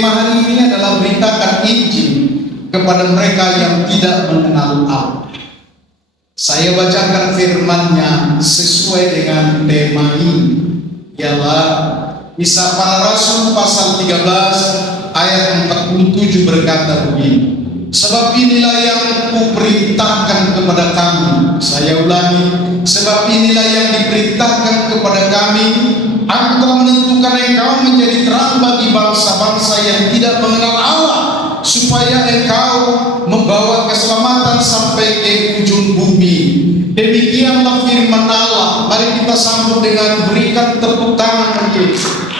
Tema hari ini adalah beritakan Injil kepada mereka yang tidak mengenal Allah. Saya bacakan firman-Nya sesuai dengan tema ini, ialah Kisah Para Rasul pasal 13 ayat 47 berkata begini. Sebab inilah yang kuperintahkan kepada kami. Saya ulangi, sebab inilah yang diperintahkan kepada kami, engkau menentukan engkau menjadi terang bagi bangsa-bangsa yang tidak mengenal Allah, supaya engkau membawa keselamatan sampai ke ujung bumi. Demikianlah firman Allah. Mari kita sambut dengan berikan tepuk tangan bagi Yesus.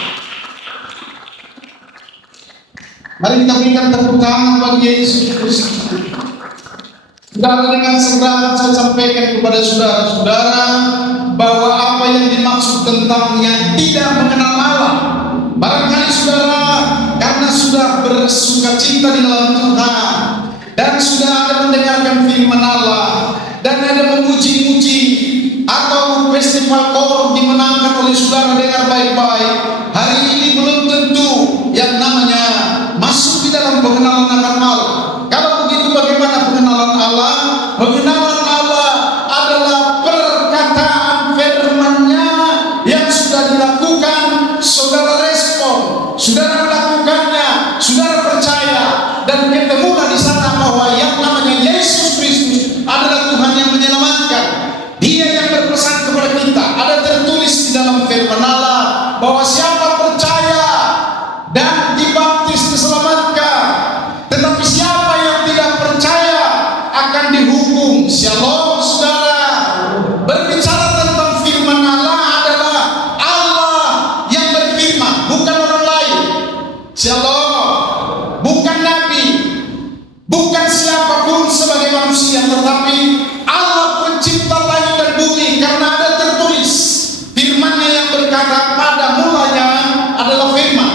Mari kita berikan tepuk tangan bagi Yesus Kristus. Dan dengan segera saya sampaikan kepada saudara-saudara bahwa apa yang dimaksud tentang yang tidak mengenal Allah. Barangkali saudara karena sudah bersuka cita di dalam Tuhan dan sudah ada mendengarkan firman Allah dan ada memuji-muji atau festival kor dimenangkan oleh saudara dengar baik-baik. Hari ini belum tentu yang namanya masuk di dalam pengenalan akan Allah. Kalau begitu bagaimana pengenalan Allah? Pengenalan Allah adalah perkataan firman-Nya yang sudah dilakukan, saudara respon, saudara melakukannya, saudara percaya, dan ketemulah di sana bahwa yang namanya Yesus Kristus adalah Tuhan yang menyelamatkan. Dia yang berpesan kepada kita. Ada tertulis di dalam firman Allah bahwa siapa percaya dan dibaptis diselamatkan, tetapi siapa yang tidak percaya akan dihukum. Shalom saudara. Berbicara tentang firman Allah adalah Allah yang berfirman, bukan orang lain. Shalom. Bukan nabi, bukan siapapun sebagai manusia, tetapi Allah pencipta langit dan bumi. Karena ada tertulis firman-Nya yang berkata pada mulanya adalah firman.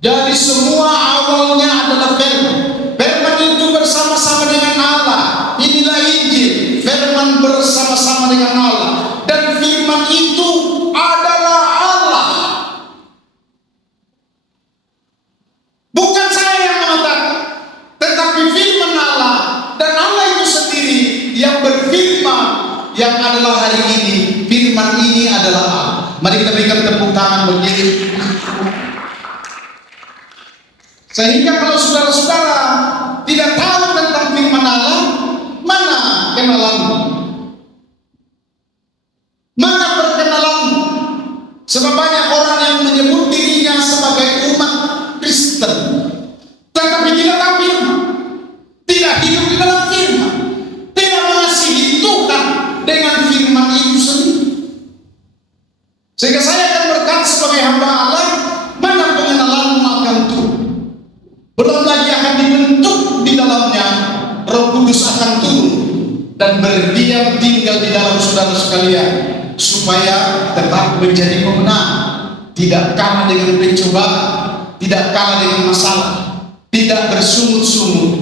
Jadi semua awalnya adalah firman. Firman itu bersama-sama dengan Allah. Inilah Injil. Firman bersama-sama dengan Allah. Dan firman itu adalah Allah. Bukan saya yang mengatakan, tetapi firman Allah. Dan Allah itu sendiri yang berfirman, yang adalah hari ini. Firman ini adalah Allah. Mari kita berikan tepuk tangan bagi sehingga kalau saudara-saudara tidak tahu tentang firman Allah, mana kenalanmu? Mana perkenalanmu? Sebab banyak orang yang menyebut dirinya sebagai umat Kristen, tetapi tidak tahu firman, tidak hidup di dalam firman, tidak mengasihi Tuhan dengan firman itu sendiri. Sehingga saya akan berkata sebagai hamba Allah, mana pengenalanmu akan Tuhan? Belum lagi akan dibentuk di dalamnya, Roh Kudus akan turun dan berdiam tinggal di dalam saudara sekalian, supaya tetap menjadi pemenang, tidak kalah dengan pencobaan, tidak kalah dengan masalah, tidak bersungut-sungut,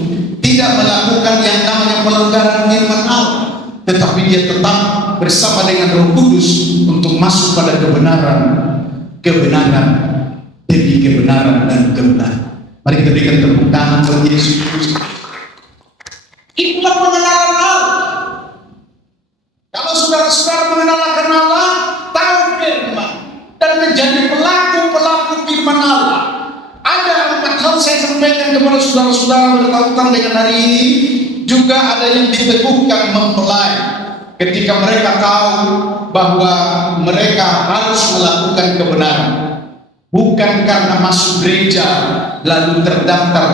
tidak melakukan yang namanya pelanggaran firman Allah, tetapi dia tetap bersama dengan Roh Kudus untuk masuk pada kebenaran, kebenaran demi kebenaran dan kebenaran. Mari kita berikan tepuk tangan bagi Yesus Kristus. Itulah pengenalan Allah. Kalau saudara-saudara mengenal Allah, tahu firman, dan menjadi pelaku-pelaku firman Allah. Ada 4 hal saya sampaikan kepada saudara-saudara berkaitan dengan hari ini. Juga ada yang diteguhkan mempelai ketika mereka tahu bahwa mereka harus melakukan kebenaran. Bukan karena masuk gereja lalu terdaftar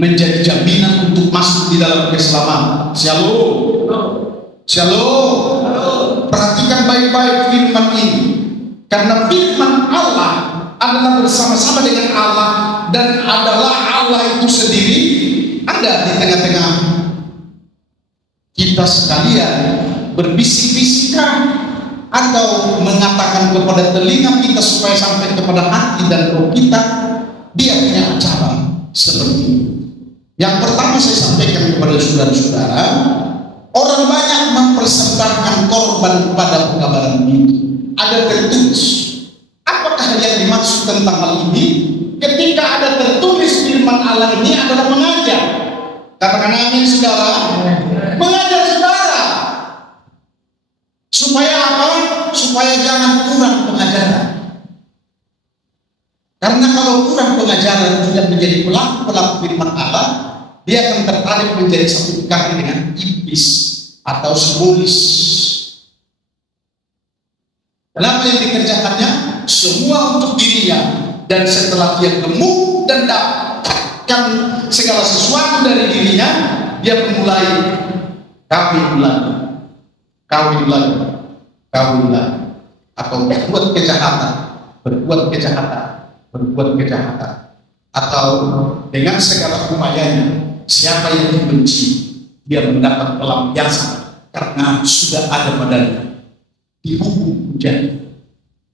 menjadi jaminan untuk masuk di dalam keselamatan. Shalom. Shalom. Perhatikan baik-baik firman ini. Karena firman Allah adalah bersama-sama dengan Allah, dan adalah Allah itu sendiri ada di tengah-tengah kita sekalian. Berbisik-bisikan atau mengatakan kepada telinga kita supaya sampai kepada hati dan roh kita, dia punya acara seperti ini. Yang pertama saya sampaikan kepada saudara-saudara, orang banyak mempersembahkan korban pada pekabaran itu. Ada tertulis. Apa apakah yang dimaksud tentang hal ini? Ketika ada tertulis firman Allah ini adalah mengajar. Katakan amin, saudara. Mengajar saudara. Supaya apa? Supaya jangan kurang pengajaran. Karena kalau kurang pengajaran tidak menjadi pelaku firman Allah, dia akan tertarik menjadi satu kaki dengan iblis atau simbolis. Kenapa yang dikerjakannya? Semua untuk dirinya. Dan setelah dia gemuk dan dapatkan segala sesuatu dari dirinya, dia memulai kawin lagi, atau berbuat kejahatan, atau dengan segala upayanya. Siapa yang dibenci, dia mendapat pelampiasan karena sudah ada padanya. Dihukum hujan,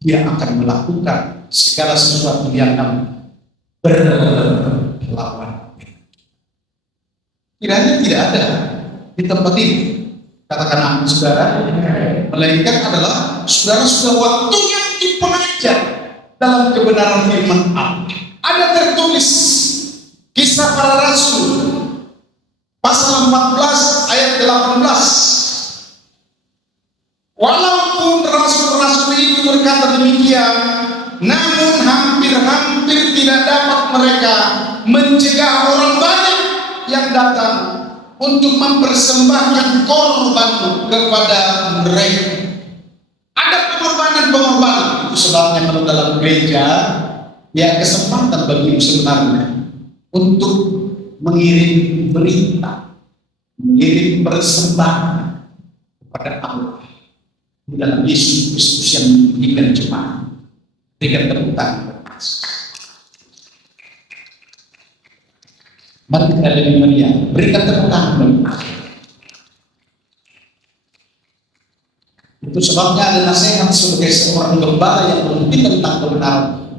dia akan melakukan segala sesuatu yang berlawan. Kiranya tidak ada di tempat ini, katakan amin, saudara, melainkan adalah saudara sudah waktunya dipengajar dalam kebenaran firman Allah. Ada tertulis Kisah Para Rasul pasal 14 ayat 18. Walaupun rasul-rasul itu berkata demikian, namun hampir-hampir tidak dapat mereka mencegah orang banyak yang datang untuk mempersembahkan korban kepada mereka. Ada pengorbanan. Itu sebabnya kalau dalam gereja ya kesempatan bagi sebenarnya untuk mengirim berita, mengirim persembahan kepada Allah di dalam Yesus Kristus yang memberikan jemaat. Berikan tepuk tangan. Mari kita lebih meriah. Berikan tepuk tangan. Itu sebabnya ada nasihat sebagai seorang gembala yang memimpin tentang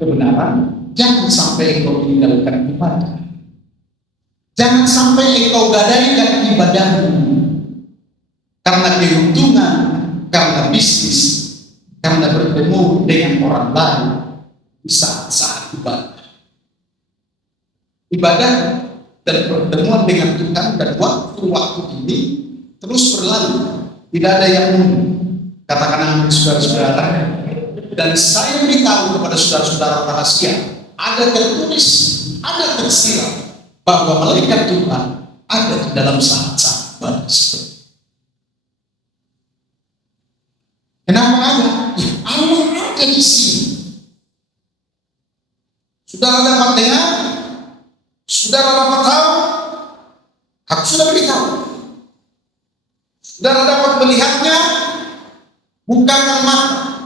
kebenaran. Jangan sampai engkau meninggalkan ibadah. Jangan sampai engkau gadaikan ibadahmu karena keuntungan, karena bisnis, karena bertemu dengan orang lain di saat-saat ibadah dan pertemuan dengan Tuhan, dan waktu-waktu ini terus berlalu, tidak ada yang mundur. Katakan amin, saudara-saudara. Dan saya beritahu kepada saudara-saudara rahasia, ada tertulis, ada tersirat bahwa malaikat Tuhan ada di dalam saat-saat ibadah seperti. Kenapa ada? Ya, Allah ada di sini. Saudara dapat dengar? Saudara dapat tahu? Aku sudah beritahu. Saudara dapat melihatnya? Bukan mata,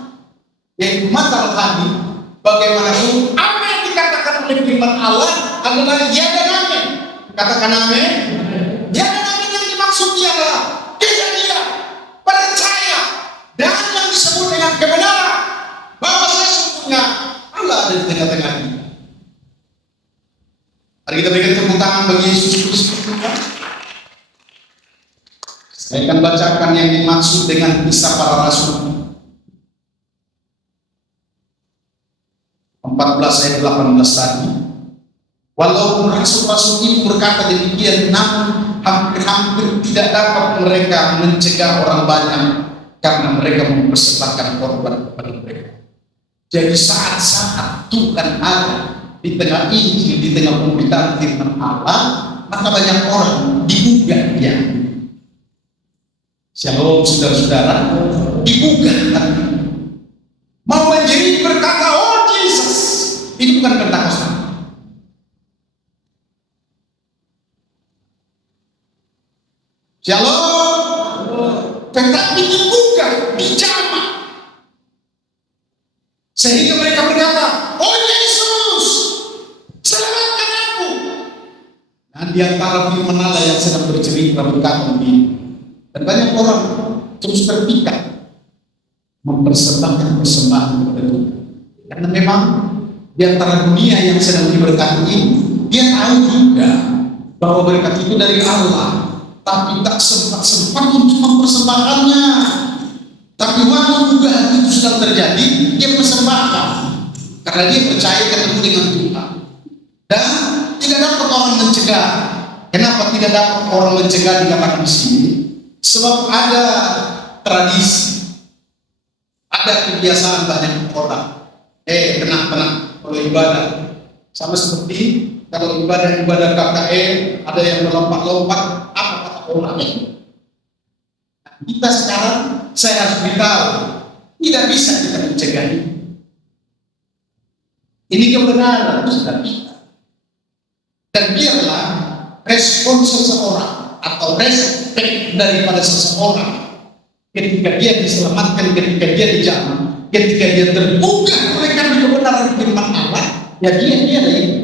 yaitu mata rohani. Bagaimanapun apa yang dikatakan oleh firman Allah adalah ya dan amin. Katakan amin. Ya dan amin yang dimaksud adalah kejadian, percaya, dan yang disebut dengan kebenaran bahwa sesungguhnya Allah ada di tengah-tengah kita. Mari kita berikan tepuk tangan bagi Yesus Kristus. Saya akan bacakan yang dimaksud dengan Kisah Para Rasul 14 ayat 18 tadi. Walaupun rasul-rasul itu berkata demikian, namun hampir-hampir tidak dapat mereka mencegah orang banyak karena mereka mempersembahkan korban kepada mereka. Jadi saat-saat Tuhan ada di tengah Injil, di tengah pemberitaan firman Allah, maka banyak orang digugah dia. Shalom, saudara-saudara, digugah hati. Mau menjadi berkata, oh Jesus, ini bukan Pentakosta. Shalom, tetapi digugah, dijamah, sehingga mereka berkata, oh Yesus, selamatkan aku. Nah, di antara firman Allah yang sedang bercerita berkata begini. Dan banyak orang terus terpikat mempersembahkan persembahan kepada Tuhan. Karena memang di antara dunia yang sedang diberkati ini, dia tahu juga bahwa berkat itu dari Allah, tapi tak sempat untuk mempersembahkannya. Tapi waktu juga itu sudah terjadi, dia persembahkan. karena dia percaya ketemu dengan Tuhan. Dan tidak dapat orang mencegah. Kenapa tidak dapat orang mencegah dikatakan di sini? Sebab ada tradisi, ada kebiasaan banyak orang. Tenang, kalau ibadah sama seperti kalau ibadah KKN ada yang melompat-lompat, apa kata orang? Kita sekarang, saya harus beritahu, tidak bisa kita mencegah ini. Ini kebenaran, saudara-saudara. Dan biarlah respon seseorang atau respek daripada seseorang ketika dia diselamatkan, ketika dia dijamah, ketika dia terbuka oleh karena kebenaran firman Allah, ya dia itu.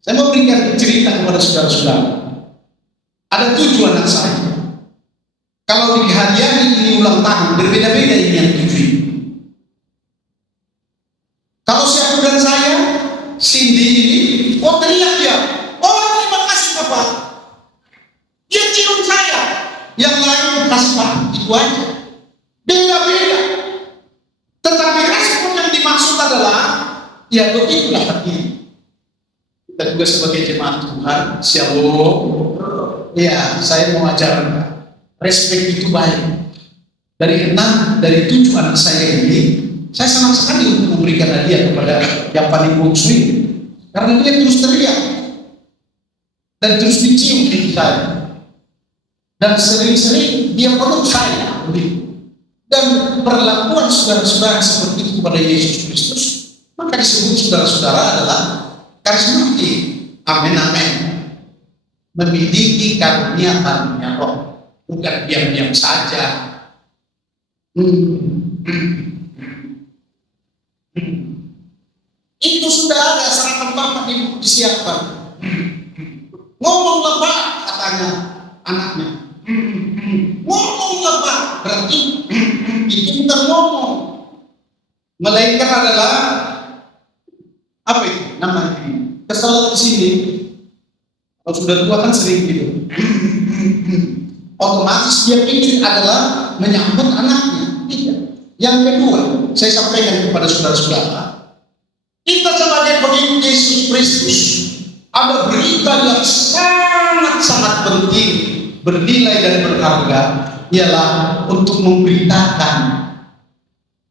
Saya mau berikan cerita kepada saudara-saudara. Ada 7 anak saya. Kalau dihadiahi ini ulang tahun, berbeda-beda ini yang 7. Kalau si dan saya, Cindy ini, teriak dia, terima kasih Bapak. Dia cium saya. Yang lain kasih Pak, itu aja. Beda-beda. Tetapi respon yang dimaksud adalah, ya begitulah hati. Kita juga sebagai jemaat Tuhan, Shalom. Ya, saya mau ajarkan. Respek itu baik. Dari 7 anak saya ini, saya senang sekali untuk memberikan hadiah kepada yang paling bungsu ini. Karena dia terus teriak dan terus dicium di saya. Dan sering-sering dia peluk saya. Dan perlakuan saudara-saudara seperti itu kepada Yesus Kristus, maka disebut saudara-saudara adalah karismatik. Amin, amin. Memiliki karunia Roh, bukan diam-diam saja. Itu sudah ada sarapan Bapak disiapkan. Ngomonglah Pak, katanya anaknya. Ngomonglah Pak, berarti itu bukan ngomong. Melainkan adalah apa itu namanya? Kesalahan di sini. Kalau sudah tua kan sering gitu. Otomatis dia pikir adalah menyambut anaknya. Tidak. Yang kedua, saya sampaikan kepada saudara-saudara, kita sebagai pengikut Yesus Kristus ada berita yang sangat-sangat penting, bernilai dan berharga, ialah untuk memberitakan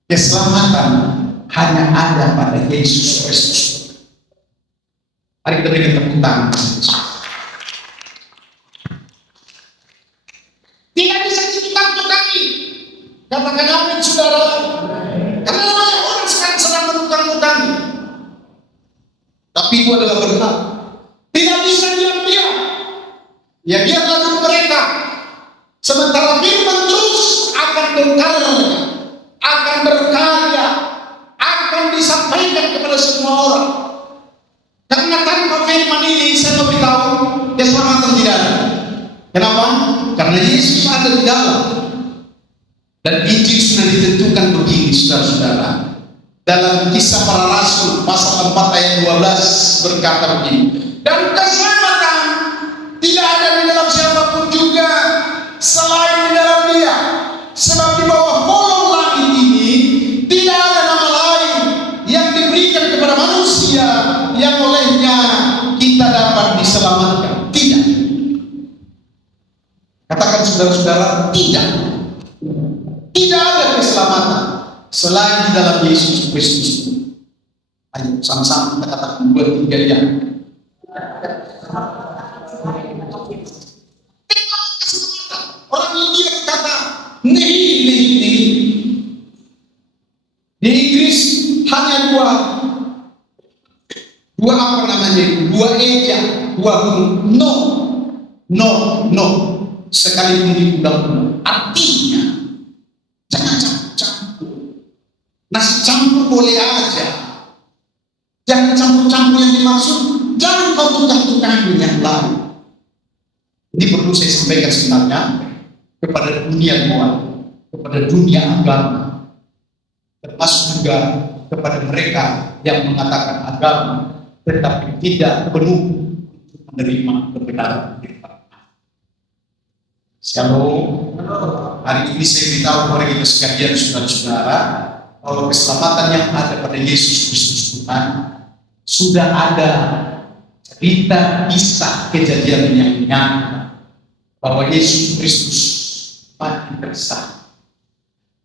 keselamatan hanya ada pada Yesus Kristus. Mari kita berikan tepuk tangan. Tidak bisa ditakut-takuti. Katakan amin, saudara. Karena banyak orang sekarang sedang menutang-utangi. Tapi itu adalah benar. Tidak bisa diam-diam. Ya biarlah dulu mereka. Sementara firman terus akan berkarya, akan berkarya, akan disampaikan kepada semua orang. Karena tanpa firman ini saya beritahu keselamatan tidak ada. Kenapa? Karena Yesus ada di dalam. Dan Injil sudah ditentukan begini, saudara-saudara. Dalam Kisah Para Rasul pasal 4 ayat 12 berkata begini. Dan keselamatan tidak ada di dalam siapapun juga selain di dalam Dia. Sebab di bawah kolong langit ini tidak ada nama lain yang diberikan kepada manusia yang olehnya kita dapat diselamatkan. Tidak. Katakan saudara-saudara, tidak. Tidak ada keselamatan selain di dalam Yesus Kristus. Ayo sama-sama kita katakan 2, 3 ya. Orang India kata nehi. Di Inggris hanya dua apa namanya? 2 eja, 2 huruf no. Sekalipun di undang-undang. Artinya jangan campur. Nasi campur boleh aja. Jangan campur-campur yang dimaksud. Jangan kau tukang-tukang yang lain. Ini perlu saya sampaikan sebenarnya kepada dunia luar, kepada dunia agama, termasuk juga kepada mereka yang mengatakan agama tetapi tidak penuh menerima kebenaran. Shalom. Hari ini saya beritahu kepada kita sekalian saudara-saudara bahwa keselamatan yang ada pada Yesus Kristus Tuhan sudah ada cerita kisah kejadian yang nyata bahwa Yesus Kristus mati bersama.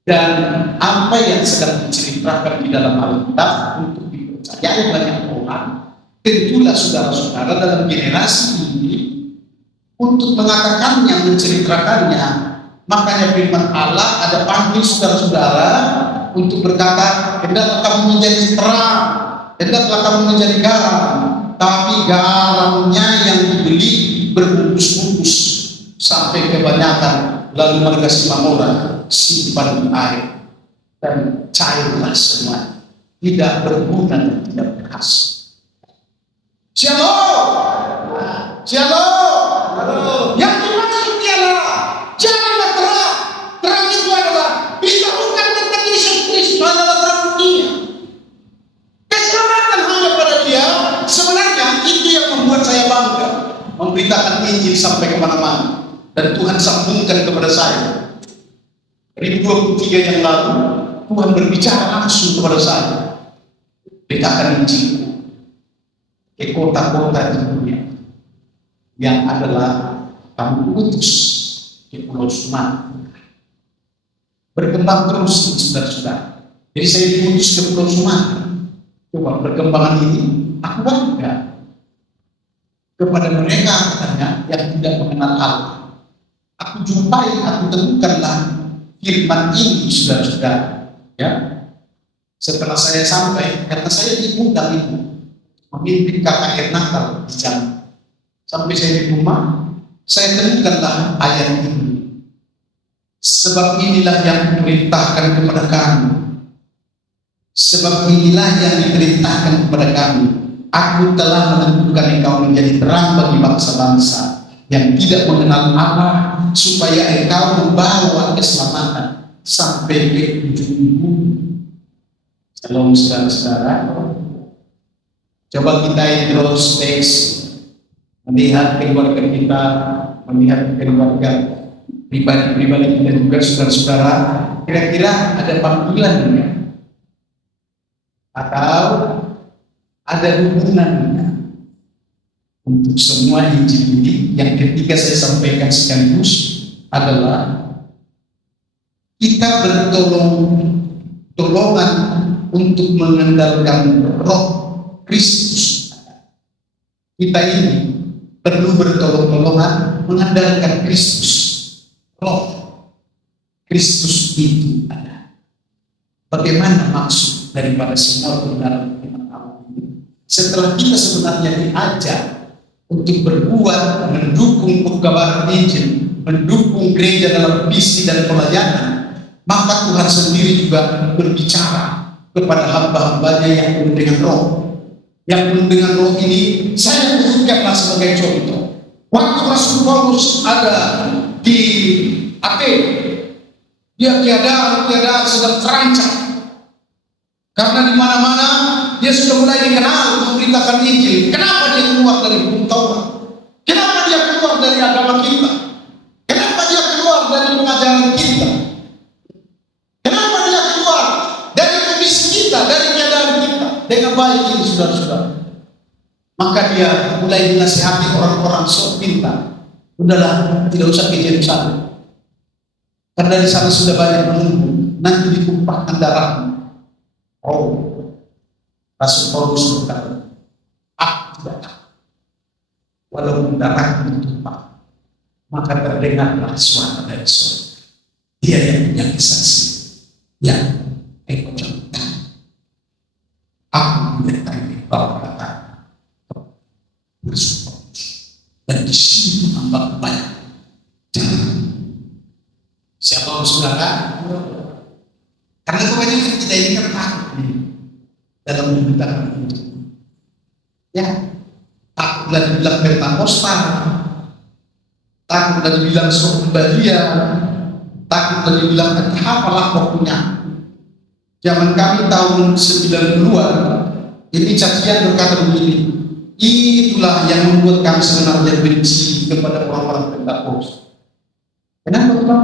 Dan apa yang sedang diceritakan di dalam Alkitab untuk dipercayai banyak orang, tentulah saudara-saudara dalam generasi ini untuk mengatakannya, menceritakannya. Makanya firman Allah ada panggil saudara-saudara untuk berkata, hendaklah kamu menjadi terang, hendaklah kamu menjadi garam, tapi garamnya yang dibeli berbungkus-bungkus sampai kebanyakan, lalu mereka simamora simpan di air dan cairlah semua, tidak berguna dan tidak berhasil. Shalom, shalom. Yang dimaksud ialah janganlah terang. Terang itu adalah beritahukan tentang Yesus Kristus adalah terang dunia. Keselamatan hanya pada Dia. Sebenarnya itu yang membuat saya bangga memberitakan Injil sampai kemana-mana. Dan Tuhan sambungkan kepada saya. 2023 yang lalu Tuhan berbicara langsung kepada saya. Beritakan Injil ke kota-kota di dunia yang adalah kamu utus di Pulau Sumatera. Berkembang terus, saudara-saudara. Jadi saya diutus ke Pulau Sumatera. Coba perkembangan ini aku bangga kepada mereka katanya yang tidak mengenal Allah. Aku jumpai, aku temukanlah firman ini, saudara-saudara. Ya, setelah saya sampai, karena saya diundang itu memimpin KKR Natal di Jambi. Sampai saya di rumah, saya temukanlah ayat ini. Sebab inilah yang diperintahkan kepada kami. Sebab inilah yang diperintahkan kepada kami. Aku telah menentukan engkau menjadi terang bagi bangsa-bangsa yang tidak mengenal Allah, supaya engkau membawa keselamatan sampai ke ujung bumi. Shalom saudara-saudara. Coba kita introspeksi, melihat keluarga kita, melihat keluarga pribadi-pribadi kita juga, saudara-saudara. Kira-kira ada panggilan ya? Atau ada hubungannya untuk semua Injil ini yang ketiga saya sampaikan sekaligus adalah kita bertolongan untuk mengandalkan Roh Kristus. Kita ini perlu bertolong-tolongan mengandalkan Kristus. Roh Kristus itu ada. Bagaimana maksud daripada semua kebenaran firman Allah ini? Setelah kita sebenarnya diajar untuk berbuat, mendukung pengkabaran Injil, mendukung gereja dalam visi dan pelayanan, maka Tuhan sendiri juga berbicara kepada hamba-hambanya yang penuh dengan Roh. Yang penuh dengan Roh ini saya sebutkanlah sebagai contoh. Waktu Rasul Paulus ada di Athena, dia keadaan sedang terancam karena di mana-mana dia sudah mulai dikenal memberitakan Injil. Kenapa dia keluar dari hukum Taurat? Kenapa dia keluar dari agama kita? Kenapa dia keluar dari pengajaran kita? Kenapa dia keluar dari kondisi kita, dari keadaan kita? Dengan baik ini, saudara-saudara. Maka dia mulai dinasihati orang-orang sok pintar. Udahlah, tidak usah ke Yerusalem. Karena di sana sudah banyak menunggu. Nanti ditumpahkan darahmu. Oh, Rasul Paulus berkata, tidak takut. Walaupun darahmu ditumpah, maka terdengarlah suara dari surga. Dia yang punya kesaksian. Ya, engkau contohkan. Aku menyertai bahwa kata Rasul Paulus. Dan di sini tambah banyak. Siapa saudara? Karena kebanyakan kita ini kan takut dalam memberitakan itu. Ya, takutlah dibilang Pentakosta, takutlah dibilang Surabaya, takutlah dibilang apalah pokoknya. Zaman kami tahun 90-an, ini cacian berkata begini, itulah yang membuat kami sebenarnya benci kepada orang-orang Pentakosta. Kenapa Pak?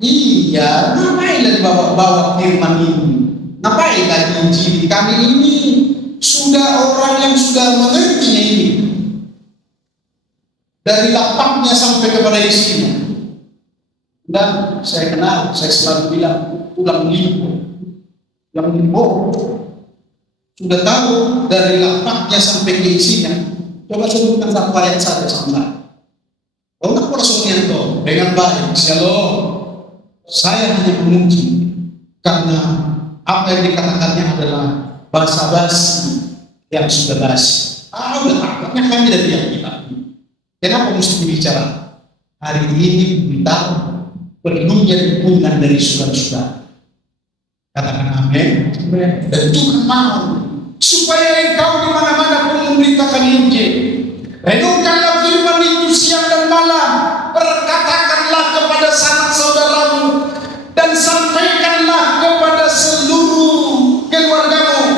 Iya, ngapainlah dibawa-bawa firman ini? Ngapain lagi Injil? Kami ini sudah orang yang sudah mengertinya ini. Dari lapaknya sampai kepada isinya. Dan saya kenal, saya selalu bilang, tulang limbo. Yang limbo sudah tahu dari lapaknya sampai ke isinya. Coba sebutkan satu ayat saja sama. Kalau tak langsung nyentuh dengan baik. Shalom. Saya hanya memuji karena apa yang dikatakannya adalah basa-basi yang sudah basi. Udah takutnya kami dari yang kita. Kenapa mesti bicara? Hari ini kita perlunya dukungan dari saudara-saudara. Katakan amin. Dan Tuhan mau supaya engkau di mana-mana pun memberitakan Injil. Renungkanlah firman itu siang dan malam. Perkatakanlah kepada sanak saudaramu dan sampaikanlah kepada seluruh keluargamu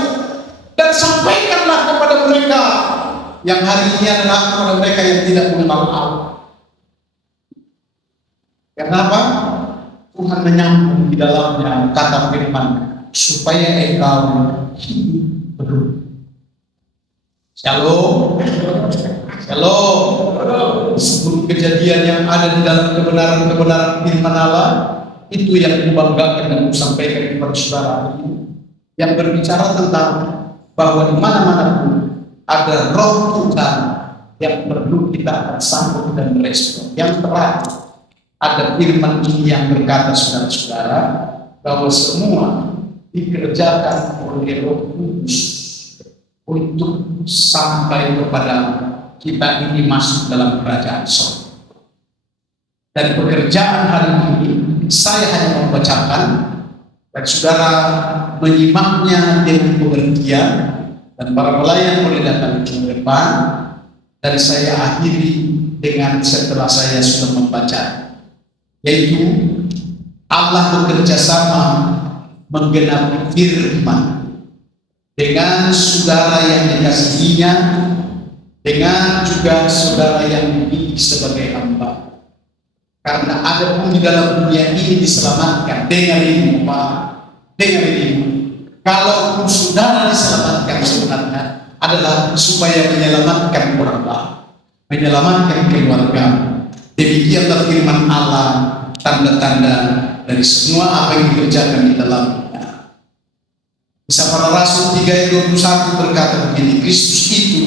dan sampaikanlah kepada mereka yang hari ini adalah kepada mereka yang tidak mengenal Allah. Kenapa? Tuhan menyambung di dalamnya kata firman supaya engkau hidup terus. Shalom. Shalom. Seluruh kejadian yang ada di dalam kebenaran-kebenaran firman Allah itu yang kubanggakan dan kusampaikan kepada saudara ini, yang berbicara tentang bahwa di mana-mana pun ada roh Tuhan yang perlu kita sambut dan merespon. Yang terakhir ada firman ini yang berkata saudara-saudara bahwa semua dikerjakan oleh Roh Kudus untuk sampai kepada kita ini masuk dalam kerajaan surga. Dan pekerjaan hari ini saya hanya membacakan dan saudara menyimaknya dengan pengertian dan para pelayan boleh datang ke depan dan saya akhiri dengan setelah saya sudah membaca, yaitu Allah bekerja sama menggenapi firman dengan saudara yang dikasihinya, dengan juga saudara yang dipilih sebagai hamba. Karena ada pun di dalam dunia ini diselamatkan. Dengar ini Pak, dengar ini. Kalau saudara diselamatkan sebenarnya adalah supaya menyelamatkan orang lain, menyelamatkan keluarga. Demikianlah firman Allah, tanda-tanda dari semua apa yang dikerjakan di dalamnya. Kisah Para Rasul 3 ayat 21 berkata begini, Kristus itu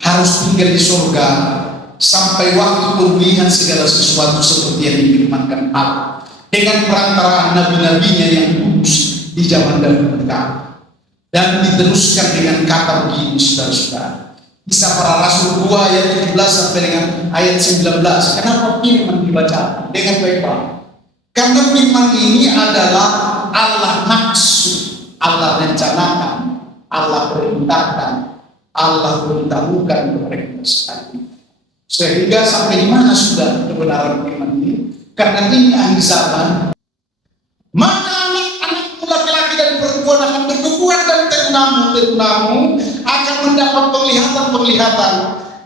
harus tinggal di surga sampai waktu pemulihan segala sesuatu seperti yang difirmankan Allah dengan perantaraan nabi-nabinya yang kudus di zaman dahulu kala. Dan diteruskan dengan kata begini saudara-saudara, Kisah Para Rasul 2 ayat 17 sampai dengan ayat 19. Kenapa firman dibaca? Dengan baik-baik. Karena firman ini adalah Allah maksud, Allah rencanakan, Allah perintahkan, Allah beritahukan kepada kita sekali. Sehingga sampai di mana sudah kebenaran firman ini? Karena ini akhir zaman, maka anak-anakmu laki-laki dan perempuan akan bernubuat dan terunamu akan mendapat penglihatan-penglihatan,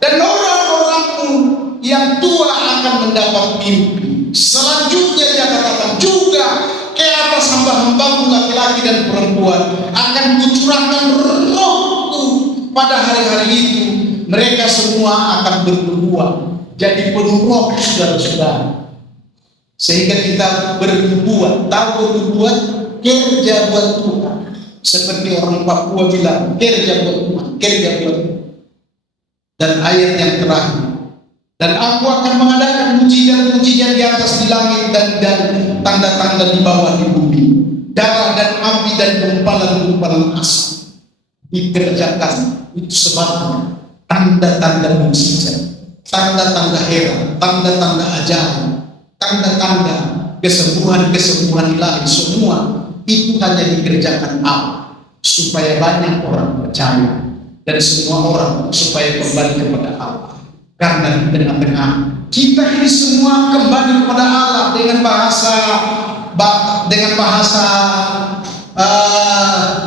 dan orang-orangmu yang tua akan mendapat mimpi. Selanjutnya dia katakan juga ke atas hamba-hambamu laki-laki dan perempuan akan kucurahkan rohku pada hari-hari itu. Mereka semua akan bernubuat, jadi penuh roh saudara-saudara. Sehingga kita bernubuat, tahu bernubuat, kerja buat Tuhan. Seperti orang Papua bilang, kerja buat Tuhan, kerja buat Tuhan. Dan ayat yang terakhir, dan aku akan mengadakan mujizat-mujizat di atas di langit dan tanda-tanda di bawah di bumi, darah dan api dan gumpalan-gumpalan asap dikerjakan. Itu sebabnya tanda-tanda mujizat, tanda-tanda heran, tanda-tanda ajaib, tanda-tanda kesembuhan-kesembuhan ilahi, semua itu hanya dikerjakan Allah supaya banyak orang percaya dan semua orang supaya kembali kepada Allah. Karena di tengah-tengah kita ini semua kembali kepada Allah dengan bahasa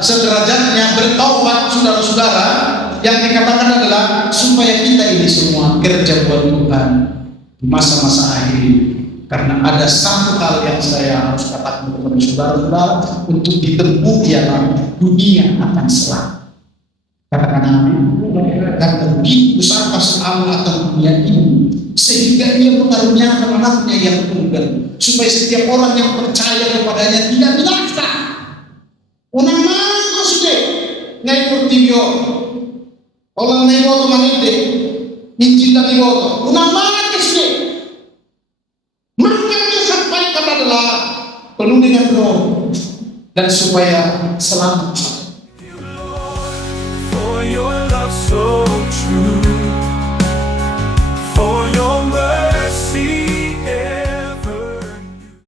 sederajatnya bertaubat saudara-saudara. Yang dikatakan adalah supaya kita ini semua kerja buat Tuhan di masa-masa akhir ini. Karena ada satu hal yang saya harus katakan kepada saudara-saudara, untuk ditempuh ialah dunia akan selamat. Katakan amin. Karena begitu besar kasih Allah akan dunia ini, sehingga Ia mengaruniakan anaknya yang tunggal, supaya setiap orang yang percaya kepadanya tidak binasa. Unang mana sudah ngai portilio, orang ngai boto manide, mincinta di boto. Unang mana sudah, makanya sampai kepada penuh dengan roh dan supaya selamat. For your love so true.